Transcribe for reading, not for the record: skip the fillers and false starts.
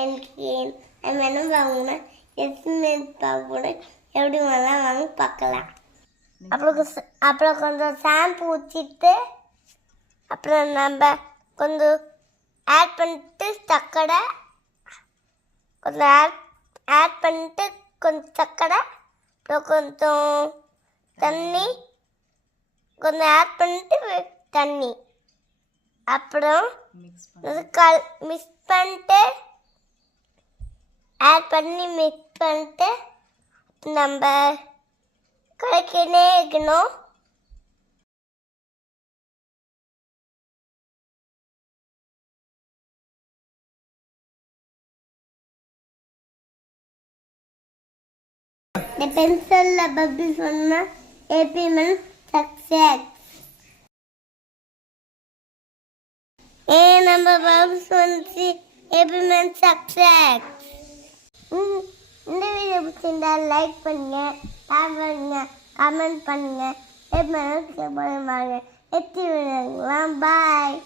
எனக்கு என்ன வாங்கினா எஸ்எம்எஸ் பார்க்க எப்படி வேணால் வாங்க பார்க்கலாம். அப்புறம் கொஞ்சம் ஷாம்பு ஊற்றிட்டு அப்புறம் நம்ம கொஞ்சம் ஆட் பண்ணிட்டு சக்கரை கொஞ்சம் ஆட் பண்ணிட்டு கொஞ்சம் சக்கரை அப்புறம் கொஞ்சம் தண்ணி கொஞ்சம் ஆட் பண்ணிட்டு தண்ணி அப்புறம் மிக்ஸ் பண்ணிட்டு ஆட் பண்ணி மிக்ஸ் பண்ணிட்டு நம்ம கலக்கினே இருக்கணும். இந்த பென்சிலில் பபிள் சொன்னால் எப்பயுமே சக்ஸஸ். நம்ம பபிள்ஸ் வந்து எப்பயுமே சக்ஸஸ். இந்த வீடியோ பிடிச்சிருந்தா லைக் பண்ணுங்க, ஷேர் பண்ணுங்க, கமெண்ட் பண்ணுங்க. எப்போ எத்தி விடுங்களா. பாய்.